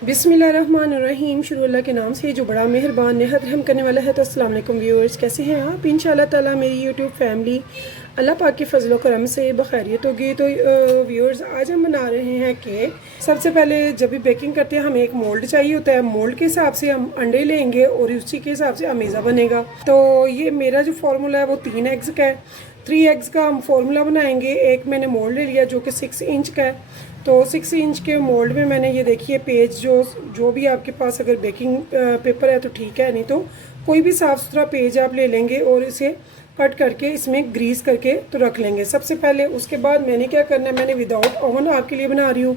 बिस्मिल्लाहिर्रहमानिर्रहीम। शुरू अल्लाह के नाम से जो बड़ा मेहरबान निहायत रहम करने वाला है। तो अस्सलाम वालेकुम व्यूअर्स, कैसे हैं आप? इंशाअल्लाह ताला मेरी यूट्यूब फैमिली अल्लाह पाक के फजल करम से बखैरियत होगी। तो व्यूअर्स, आज हम बना रहे हैं केक। सबसे पहले जब भी बेकिंग करते हैं हमें एक मोल्ड चाहिए होता है। मोल्ड के हिसाब से हम अंडे लेंगे और उसी के हिसाब से अमेज़ा बनेगा। तो ये मेरा जो फार्मूला है वो 3 एग्स का है। 3 एग्स का हम फार्मूला बनाएंगे। एक मैंने मोल्ड ले लिया जो कि 6 इंच का है। तो 6 इंच के मोल्ड में मैंने ये देखिए पेज जो भी आपके पास अगर बेकिंग पेपर है तो ठीक है, नहीं तो कोई भी साफ़ सुथरा पेज आप ले लेंगे और इसे कट करके इसमें ग्रीस करके तो रख लेंगे सबसे पहले। उसके बाद मैंने क्या करना है, मैंने विदाउट ओवन आपके लिए बना रही हूँ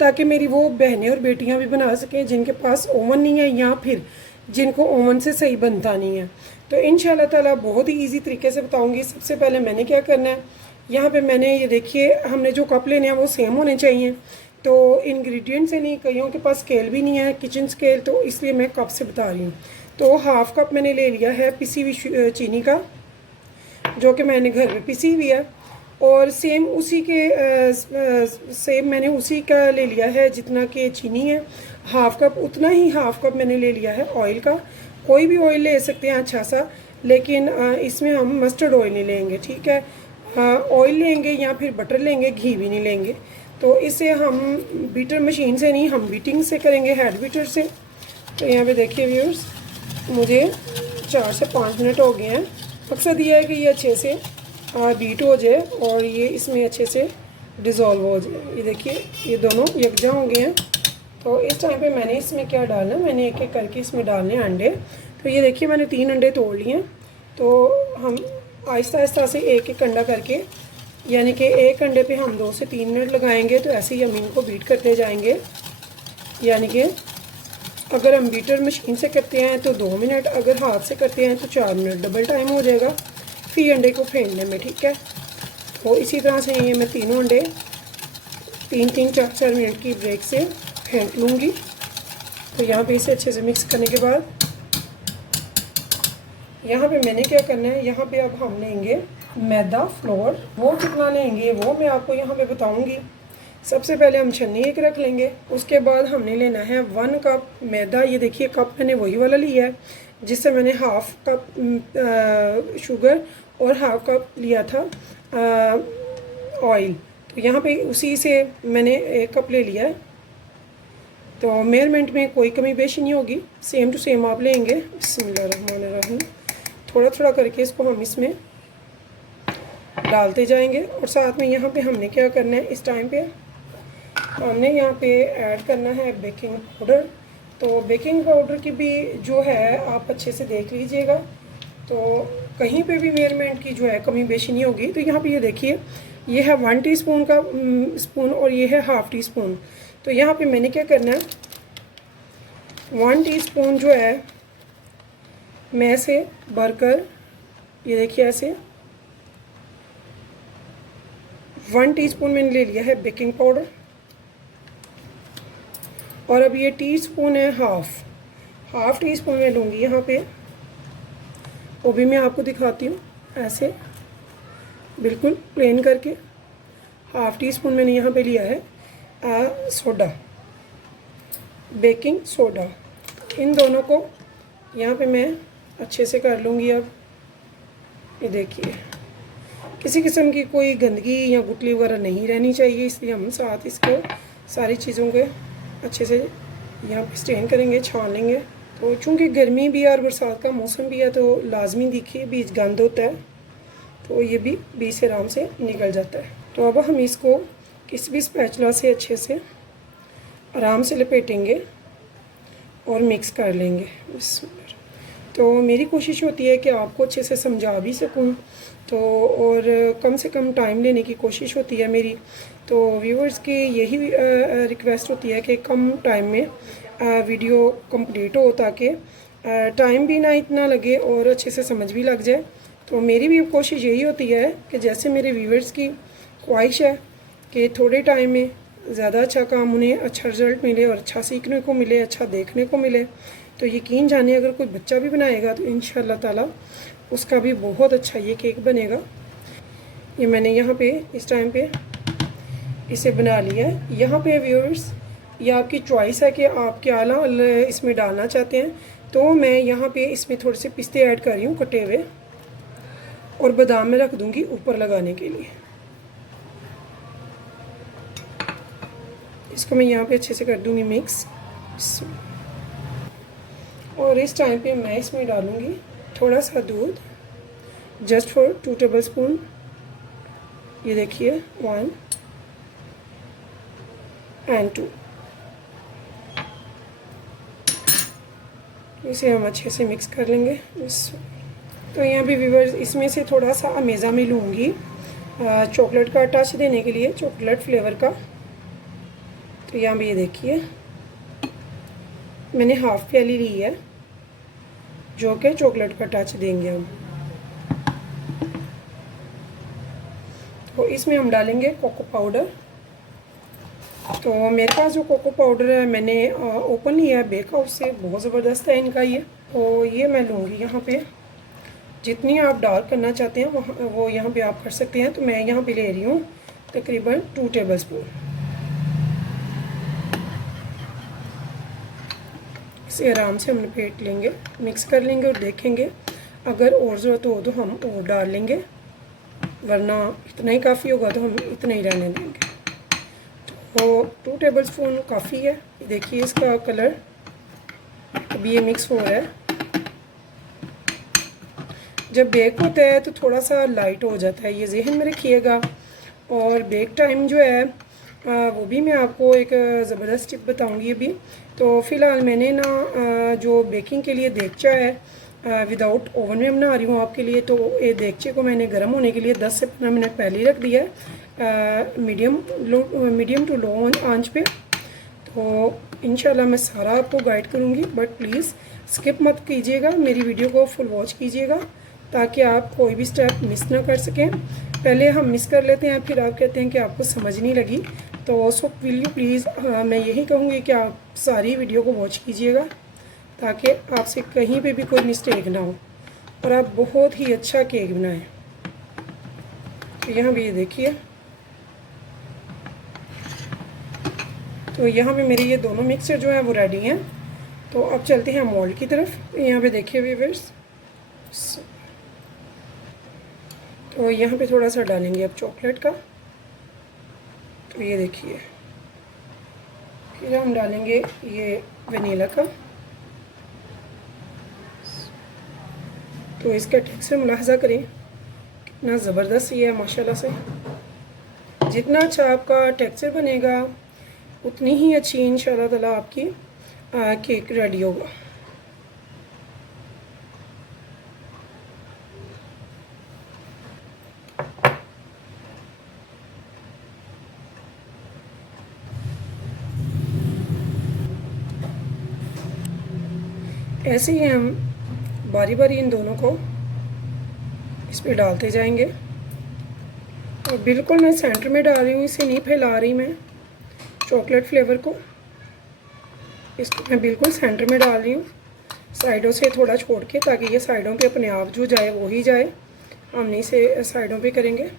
ताकि मेरी वो बहनें और बेटियाँ भी बना सकें जिनके पास ओवन नहीं है या फिर जिनको ओवन से सही बनता नहीं है। तो इंशाल्लाह ताला बहुत ही ईजी तरीके से बताऊँगी। सबसे पहले मैंने क्या करना है, यहाँ पे मैंने ये देखिए हमने जो कप लेने हैं वो सेम होने चाहिए। तो इंग्रेडिएंट्स है नहीं, कईयों के पास स्केल भी नहीं है किचन स्केल, तो इसलिए मैं कप से बता रही हूँ। तो हाफ़ कप मैंने ले लिया है पिसी हुई चीनी का, जो कि मैंने घर में पिसी हुई है। और सेम उसी के सेम मैंने उसी का ले लिया है जितना कि चीनी है, हाफ़ कप उतना ही हाफ़ कप मैंने ले लिया है ऑयल का। कोई भी ऑयल ले सकते हैं अच्छा सा, लेकिन इसमें हम मस्टर्ड ऑयल नहीं लेंगे, ठीक है। ऑयल लेंगे या फिर बटर लेंगे, घी भी नहीं लेंगे। तो इसे हम बीटर मशीन से नहीं, हम बीटिंग से करेंगे, हैंड बीटर से। तो यहाँ पे देखिए व्यूअर्स, मुझे 4 से 5 मिनट हो गए हैं। मकसद ये है कि ये अच्छे से बीट हो जाए और ये इसमें अच्छे से डिज़ोल्व हो जाए। ये देखिए ये दोनों यकजा हो गए हैं। तो इस टाइम पे मैंने इसमें क्या डालना, मैंने एक एक करके इसमें डालने अंडे। तो ये देखिए मैंने 3 अंडे तोड़ लिए हैं। तो हम आहिस्ता आहिस्ता से एक एक अंडा करके, यानी कि एक अंडे पे हम 2 से 3 मिनट लगाएंगे। तो ऐसे ही हम इनको बीट करते जाएंगे। यानी कि अगर हम बीटर मशीन से करते हैं तो 2 मिनट, अगर हाथ से करते हैं तो 4 मिनट, डबल टाइम हो जाएगा फिर अंडे को फेंटने में, ठीक है। तो इसी तरह से ये मैं तीनों अंडे 3-3, 4-4 मिनट की ब्रेक से फेंट लूँगी। तो यहाँ पे इसे अच्छे से मिक्स करने के बाद यहाँ पे मैंने क्या करना है, यहाँ पे अब हम लेंगे मैदा फ्लोर। वो कितना लेंगे वो मैं आपको यहाँ पे बताऊँगी। सबसे पहले हम छन्नी एक रख लेंगे। उसके बाद हमने लेना है 1 कप मैदा। ये देखिए कप मैंने वही वाला लिया है जिससे मैंने हाफ़ कप शुगर और हाफ़ कप लिया था ऑयल। तो यहाँ पे उसी से मैंने 1 कप ले लिया है। तो मेजरमेंट में कोई कमी पेशी नहीं होगी, सेम टू सेम आप लेंगे। बिस्मिल्लाहिर्रहमानिर्रहीम। थोड़ा थोड़ा करके इसको हम इसमें डालते जाएंगे। और साथ में यहाँ पे हमने क्या करना है, इस टाइम पे हमने यहाँ पे ऐड करना है बेकिंग पाउडर। तो बेकिंग पाउडर की भी जो है आप अच्छे से देख लीजिएगा, तो कहीं पे भी मेजरमेंट की जो है कमी बेशी नहीं होगी। तो यहाँ पे ये देखिए ये है 1 टीस्पून का स्पून और ये है हाफ़ टी स्पून। तो यहाँ पे मैंने क्या करना है, 1 टीस्पून जो है मैं से भरकर, ये देखिए ऐसे 1 टीस्पून मैंने ले लिया है बेकिंग पाउडर। और अब ये टीस्पून है हाफ़ टी स्पून मैं लूँगी यहाँ पे। वो भी मैं आपको दिखाती हूँ, ऐसे बिल्कुल प्लेन करके हाफ़ टी स्पून मैंने यहाँ पे लिया है सोडा, बेकिंग सोडा। इन दोनों को यहाँ पे मैं अच्छे से कर लूँगी। अब ये देखिए किसी किस्म की कोई गंदगी या गुठली वगैरह नहीं रहनी चाहिए, इसलिए हम साथ इसको सारी चीज़ों के अच्छे से यहाँ पे स्टेन करेंगे, छान लेंगे। तो चूँकि गर्मी भी है और बरसात का मौसम भी है तो लाजमी देखिए बीज गंद होता है, तो ये भी बीज से आराम से निकल जाता है। तो अब हम इसको किसी भी स्पैचुला से अच्छे से आराम से लपेटेंगे और मिक्स कर लेंगे। तो मेरी कोशिश होती है कि आपको अच्छे से समझा भी सकूं, तो और कम से कम टाइम लेने की कोशिश होती है मेरी। तो व्यूअर्स की यही रिक्वेस्ट होती है कि कम टाइम में वीडियो कंप्लीट हो ताकि टाइम भी ना इतना लगे और अच्छे से समझ भी लग जाए। तो मेरी भी कोशिश यही होती है कि जैसे मेरे व्यूअर्स की ख्वाहिश है कि थोड़े टाइम में ज़्यादा अच्छा काम, उन्हें अच्छा रिज़ल्ट मिले और अच्छा सीखने को मिले, अच्छा देखने को मिले। तो यकीन जानिए अगर कोई बच्चा भी बनाएगा तो इंशाअल्लाह ताला उसका भी बहुत अच्छा ये केक बनेगा। ये मैंने यहाँ पे इस टाइम पे इसे बना लिया है। यहाँ पे व्यूअर्स ये आपकी चॉइस है कि आप क्या इसमें डालना चाहते हैं। तो मैं यहाँ पे इसमें थोड़े से पिस्ते ऐड कर रही हूँ कटे हुए, और बादाम में रख दूँगी ऊपर लगाने के लिए। इसको मैं यहाँ पे अच्छे से कर दूँगी मिक्स। और इस टाइम पे मैं इसमें डालूँगी थोड़ा सा दूध, जस्ट फॉर 2 टेबल स्पून। ये देखिए 1 and 2। इसे हम अच्छे से मिक्स कर लेंगे। तो यहाँ पे व्यूअर्स इसमें से थोड़ा सा अमेज़ा में लूँगी चॉकलेट का टच देने के लिए, चॉकलेट फ्लेवर का। तो यहाँ पे ये देखिए मैंने हाफ प्याली ली है, जो कि चॉकलेट का टच देंगे हम। तो इसमें हम डालेंगे कोको पाउडर। तो मेरे पास जो कोको पाउडर है मैंने ओपन लिया है बेक हाउस से, बहुत ज़बरदस्त है इनका ये। तो ये मैं लूँगी यहाँ पे, जितनी आप डार्क करना चाहते हैं वो यहाँ पे आप कर सकते हैं। तो मैं यहाँ पे ले रही हूँ तकरीबन 2 टेबल स्पून। इसे आराम से हम लपेट लेंगे, मिक्स कर लेंगे और देखेंगे अगर और ज़रूरत हो तो हम और डाल लेंगे, वरना इतना ही काफ़ी होगा तो हम इतना ही रहने देंगे। तो 2 टेबल स्पून काफ़ी है। देखिए इसका कलर अभी ये मिक्स हो रहा है। जब बेक होता है तो थोड़ा सा लाइट हो जाता है, ये जहन में रखिएगा। और बेक टाइम जो है वो भी मैं आपको एक ज़बरदस्त टिप बताऊंगी अभी। तो फ़िलहाल मैंने ना जो बेकिंग के लिए देगचा है विदाउट ओवन में बना रही हूँ आपके लिए। तो ये देगचे को मैंने गर्म होने के लिए 10 से 15 मिनट पहले ही रख दिया है मीडियम टू लो आंच पे। तो इंशाल्लाह मैं सारा आपको गाइड करूँगी, बट प्लीज़ स्किप मत कीजिएगा, मेरी वीडियो को फुल वॉच कीजिएगा ताकि आप कोई भी स्टेप मिस ना कर सकें। पहले हम मिस कर लेते हैं, फिर आप कहते हैं कि आपको समझ नहीं लगी। तो सो विल यू प्लीज़ मैं यही कहूँगी कि आप सारी वीडियो को वॉच कीजिएगा ताकि आपसे कहीं पे भी कोई मिस्टेक ना हो और आप बहुत ही अच्छा केक बनाएं। तो यहाँ भी ये देखिए, तो यहाँ पे मेरे ये दोनों मिक्सचर जो है वो रेडी हैं। तो अब चलते हैं मोल्ड की तरफ। तो यहाँ पे देखिए व्यूअर्स, तो यहाँ पे थोड़ा सा डालेंगे अब चॉकलेट का। तो ये देखिए, फिर हम डालेंगे ये वनीला का। तो इसका टेक्सचर मुलाहजा करें कितना ज़बरदस्त ये है माशाल्लाह से। जितना अच्छा आपका टेक्सचर बनेगा उतनी ही अच्छी इंशाल्लाह ताला आपकी केक रेडी होगा। ऐसे ही हम बारी बारी इन दोनों को इस पे डालते जाएंगे। और बिल्कुल मैं सेंटर में डाल रही हूँ, इसे नहीं फैला रही मैं चॉकलेट फ्लेवर को। इसको मैं बिल्कुल सेंटर में डाल रही हूँ, साइडों से थोड़ा छोड़ के, ताकि ये साइडों पे अपने आप जो जाए वो ही जाए, हम नहीं से साइडों पे करेंगे।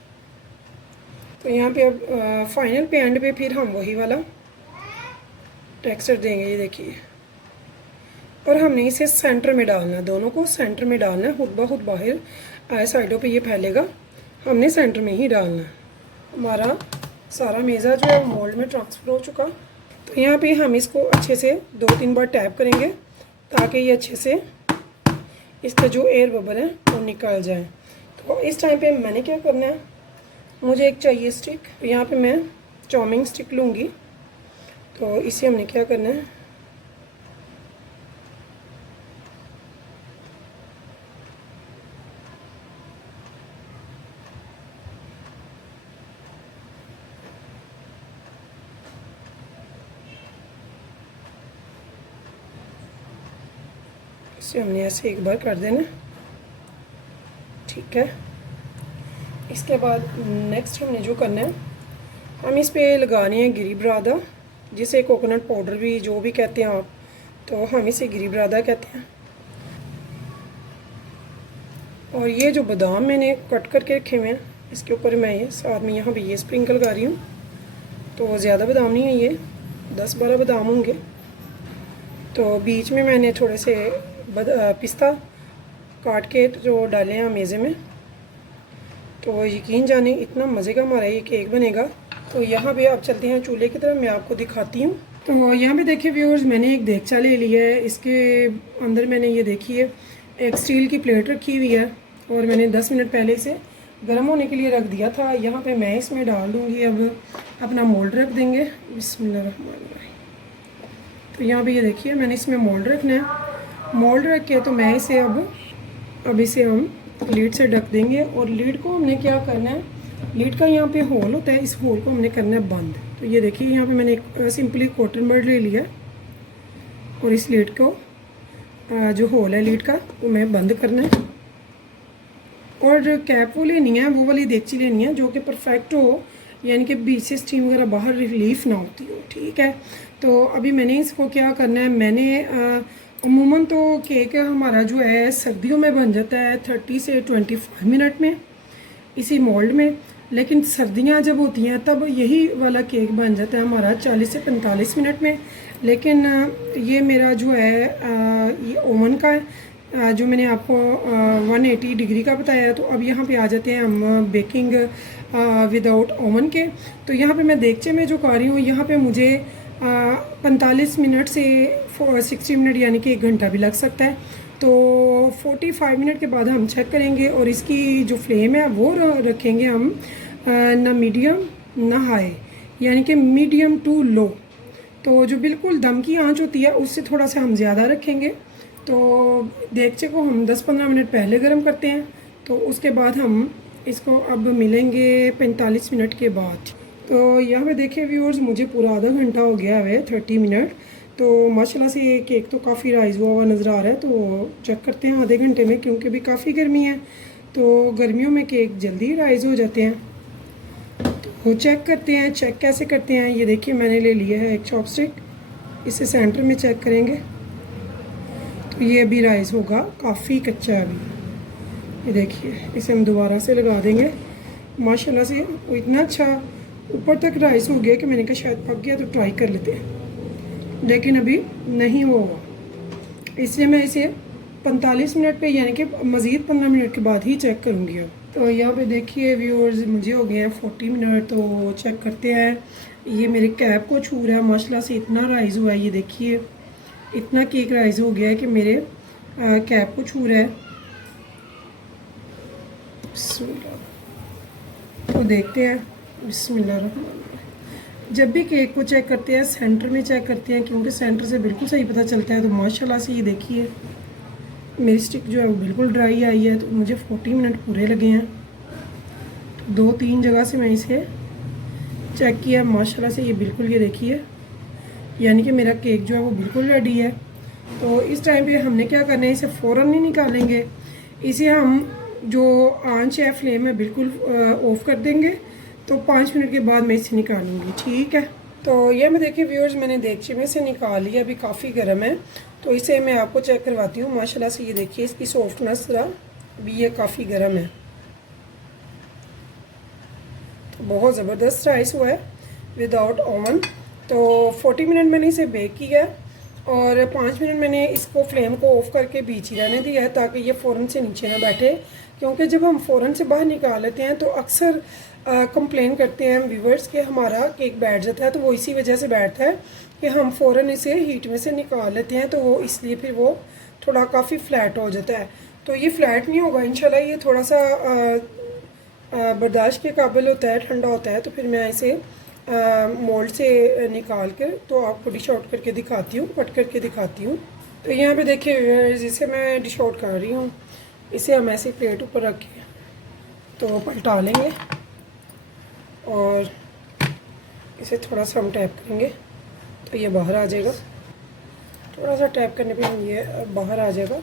तो यहाँ पे अब फाइनल पे एंड पे फिर हम वही वाला टेक्सचर देंगे, ये देखिए। और हमने इसे सेंटर में डालना है, दोनों को सेंटर में डालना है, खुद ब खुद बाहर आए साइडों पे ये फैलेगा, हमने सेंटर में ही डालना है। हमारा सारा मेज़ा जो है मोल्ड में ट्रांसफ़र हो चुका। तो यहाँ पे हम इसको अच्छे से 2-3 बार टैप करेंगे ताकि ये अच्छे से इसका जो एयर बबल है वो निकल जाए। तो इस टाइम पे मैंने क्या करना है, मुझे एक चाहिए स्टिक। यहाँ पे मैं चाउमिंग स्टिक लूँगी। तो इसे हमने क्या करना है, इसे हमने ऐसे एक बार कर देना, ठीक है। इसके बाद नेक्स्ट हमने जो करना है, हम इस पे लगाने हैं गिरी बरादा, जिसे कोकोनट पाउडर भी जो भी कहते हैं आप, तो हम इसे गिरी बरादा कहते हैं। और ये जो बादाम मैंने कट करके रखे हुए हैं, इसके ऊपर मैं ये साथ में यहाँ भी ये स्प्रिंकल कर रही हूँ। तो ज़्यादा बादाम नहीं है ये, 10-12 बादाम होंगे। तो बीच में मैंने थोड़े से पिस्ता काट के जो डाले हैं मेज़े में। तो यकीन जाने इतना मज़े का हमारा ये केक बनेगा। तो यहाँ पे अब चलते हैं चूल्हे की तरफ, मैं आपको दिखाती हूँ। तो यहाँ पे देखिए व्यूअर्स, मैंने एक देगचा ले लिया है। इसके अंदर मैंने ये देखिए एक स्टील की प्लेट रखी हुई है और मैंने 10 मिनट पहले इसे गर्म होने के लिए रख दिया था। यहाँ पे मैं इसमें डाल दूँगी, अब अपना मोल्ड रख देंगे। बिस्मिल्लाहिर्रहमानिर्रहीम। तो यहाँ पे ये देखिए मैंने इसमें मोल्ड रखना है। मोल्ड रख के तो मैं इसे अब इसे हम लीड से ढक देंगे। और लीड को हमने क्या करना है, लीड का यहाँ पे होल होता है, इस होल को हमने करना है बंद। तो ये देखिए यहाँ पे मैंने एक सिंपली कॉटन बड ले लिया और इस लीड को जो होल है लीड का वो मैं बंद करना है। और कैप वो लेनी है, वो वाली देगची लेनी है जो कि परफेक्ट हो, यानी कि बीच से स्टीम वगैरह बाहर रिलीफ ना होती हो, ठीक है। तो अभी मैंने इसको क्या करना है, मैंने अमूमन तो केक हमारा जो है सर्दियों में बन जाता है 30 से 25 मिनट में इसी मोल्ड में। लेकिन सर्दियां जब होती हैं तब यही वाला केक बन जाता है हमारा 40 से 45 मिनट में। लेकिन ये मेरा जो है ये ओवन का है, जो मैंने आपको 180 डिग्री का बताया है। तो अब यहाँ पे आ जाते हैं हम बेकिंग विदाउट ओवन के। तो यहाँ पे मैं देगचे में जो कर रही हूँ, यहाँ पे मुझे 45 मिनट से 60 मिनट यानी कि 1 घंटा भी लग सकता है। तो 45 मिनट के बाद हम चेक करेंगे और इसकी जो फ्लेम है वो रखेंगे हम ना मीडियम ना हाई, यानी कि मीडियम टू लो। तो जो बिल्कुल दम की आंच होती है उससे थोड़ा सा हम ज़्यादा रखेंगे। तो देगचे को हम 10-15 मिनट पहले गर्म करते हैं। तो उसके बाद हम इसको अब मिलेंगे 45 मिनट के बाद। तो यहाँ पे देखिए व्यूअर्स, मुझे पूरा आधा घंटा हो गया है, 30 मिनट। तो माशाल्लाह से ये केक तो काफ़ी राइज़ हुआ नज़र आ रहा है। तो चेक करते हैं आधे घंटे में, क्योंकि अभी काफ़ी गर्मी है तो गर्मियों में केक जल्दी राइज़ हो जाते हैं। तो चेक करते हैं, चेक कैसे करते हैं। ये देखिए मैंने ले लिया है एक चॉपस्टिक, इसे सेंटर में चेक करेंगे। तो ये अभी राइज़ होगा, काफ़ी कच्चा है अभी। ये देखिए इसे हम दोबारा से लगा देंगे। माशाल्लाह से वो इतना अच्छा ऊपर तक राइज़ हो गया कि मैंने कहा शायद पक गया तो ट्राई कर लेते हैं, लेकिन अभी नहीं होगा। इसलिए मैं इसे 45 मिनट पे यानी कि मज़ीद 15 मिनट के बाद ही चेक करूँगी। अब तो यहाँ पे देखिए व्यूअर्स, मुझे हो गए हैं 40 मिनट। तो चेक करते हैं। ये मेरे कैप को छू रहा है, माशाल्लाह से इतना राइज़ हुआ है। ये देखिए इतना केक राइज़ हो गया है कि मेरे कैप को छू रहा है। तो देखते हैं, बिस्मिल्लाह। जब भी केक को चेक करते हैं सेंटर में चेक करते हैं, क्योंकि सेंटर से बिल्कुल सही पता चलता है। तो माशाल्लाह से ये देखिए मेरी स्टिक जो है वो बिल्कुल ड्राई आई है। तो मुझे 40 मिनट पूरे लगे हैं। तो 2-3 जगह से मैं इसे चेक किया, माशाल्लाह से ये बिल्कुल, ये देखिए यानी कि मेरा केक जो है वो बिल्कुल रेडी है। तो इस टाइम पे हमने क्या करना है, इसे फ़ौरन नहीं निकालेंगे। इसे हम जो आंच है फ्लेम है बिल्कुल ऑफ कर देंगे। तो 5 मिनट के बाद मैं इसे निकालूंगी, ठीक है। तो ये मैं देखिए व्यूअर्स, मैंने देगचे में से निकाल लिया, अभी काफ़ी गर्म है। तो इसे मैं आपको चेक करवाती हूँ। माशाल्लाह से ये देखिए इसकी सॉफ्टनेस जरा भी, ये काफ़ी गर्म है। तो बहुत ज़बरदस्त राइस हुआ है विदाउट ओवन। तो 40 मिनट मैंने इसे बेक किया और 5 मिनट मैंने इसको फ्लेम को ऑफ करके बीच ही रहने दिया है, ताकि ये फ़ौरन से नीचे ना बैठे। क्योंकि जब हम फ़ौरन से बाहर निकाल लेते हैं तो अक्सर कंप्लेन करते हैं व्यूवर्स कि हमारा केक बैठ जाता है। तो वो इसी वजह से बैठता है कि हम फ़ौरन इसे हीट में से निकाल लेते हैं। तो वो इसलिए फिर वो थोड़ा काफ़ी फ्लैट हो जाता है। तो ये फ्लैट नहीं होगा इंशाल्लाह, ये थोड़ा सा बर्दाश्त के काबिल होता है, ठंडा होता है। तो फिर मैं इसे मोल्ड से निकाल कर तो आपको डिश आउट करके दिखाती हूँ, कट करके दिखाती हूँ। तो यहाँ पे देखिए जिसे मैं डिश आउट कर रही हूँ, इसे हम ऐसे प्लेट ऊपर रख के तो पलटा लेंगे और इसे थोड़ा सा हम टैप करेंगे तो ये बाहर आ जाएगा। थोड़ा सा टैप करने पे ये बाहर आ जाएगा।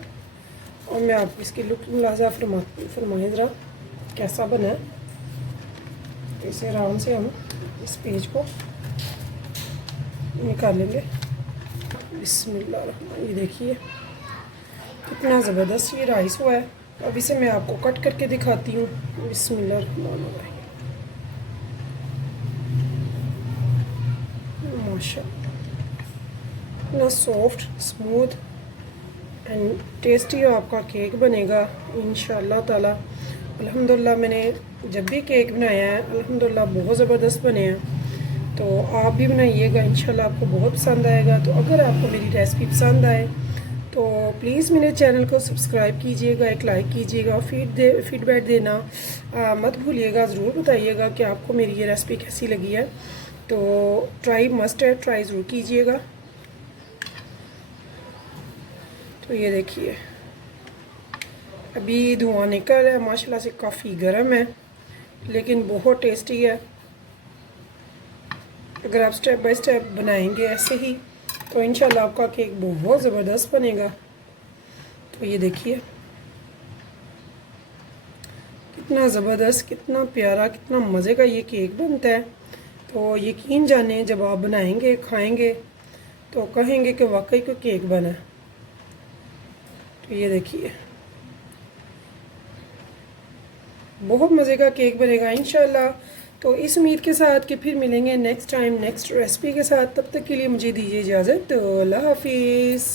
और मैं आपको इसकी लुक मुलाजा फरमाएं ज़रा कैसा बना है। इसे आराम से हम इस पेज को निकालेंगे। बिस्मिल्लाह, ये देखिए कितना ज़बरदस्त ये राइस हुआ है। अब इसे मैं आपको कट करके दिखाती हूँ। बिस्मिल्लाह, माशाअल्लाह। इतना सॉफ्ट स्मूथ एंड टेस्टी आपका केक बनेगा इंशाल्लाह ताला। अल्हम्दुलिल्लाह मैंने जब भी केक बनाया है अल्हम्दुलिल्लाह बहुत ज़बरदस्त बने हैं। तो आप भी बनाइएगा, इंशाल्लाह आपको बहुत पसंद आएगा। तो अगर आपको मेरी रेसिपी पसंद आए तो प्लीज़ मेरे चैनल को सब्सक्राइब कीजिएगा, एक लाइक कीजिएगा और फीडबैक देना मत भूलिएगा। ज़रूर बताइएगा कि आपको मेरी ये रेसिपी कैसी लगी है। तो ट्राई मस्ट है, ट्राई ज़रूर कीजिएगा। तो ये देखिए अभी धुआं निकल रहा है, माशाल्लाह से काफ़ी गर्म है लेकिन बहुत टेस्टी है। अगर आप स्टेप बाय स्टेप बनाएंगे ऐसे ही तो इंशाल्लाह आपका केक बहुत ज़बरदस्त बनेगा। तो ये देखिए कितना ज़बरदस्त, कितना प्यारा, कितना मज़े का ये केक बनता है। तो यकीन जाने जब आप बनाएंगे खाएंगे तो कहेंगे कि वाकई कोई केक बना। तो ये देखिए बहुत मज़े का केक बनेगा इंशाल्लाह। तो इस उम्मीद के साथ कि फिर मिलेंगे नेक्स्ट टाइम नेक्स्ट रेसिपी के साथ। तब तक के लिए मुझे दीजिए इजाज़त। तो अल्लाह हाफिज़।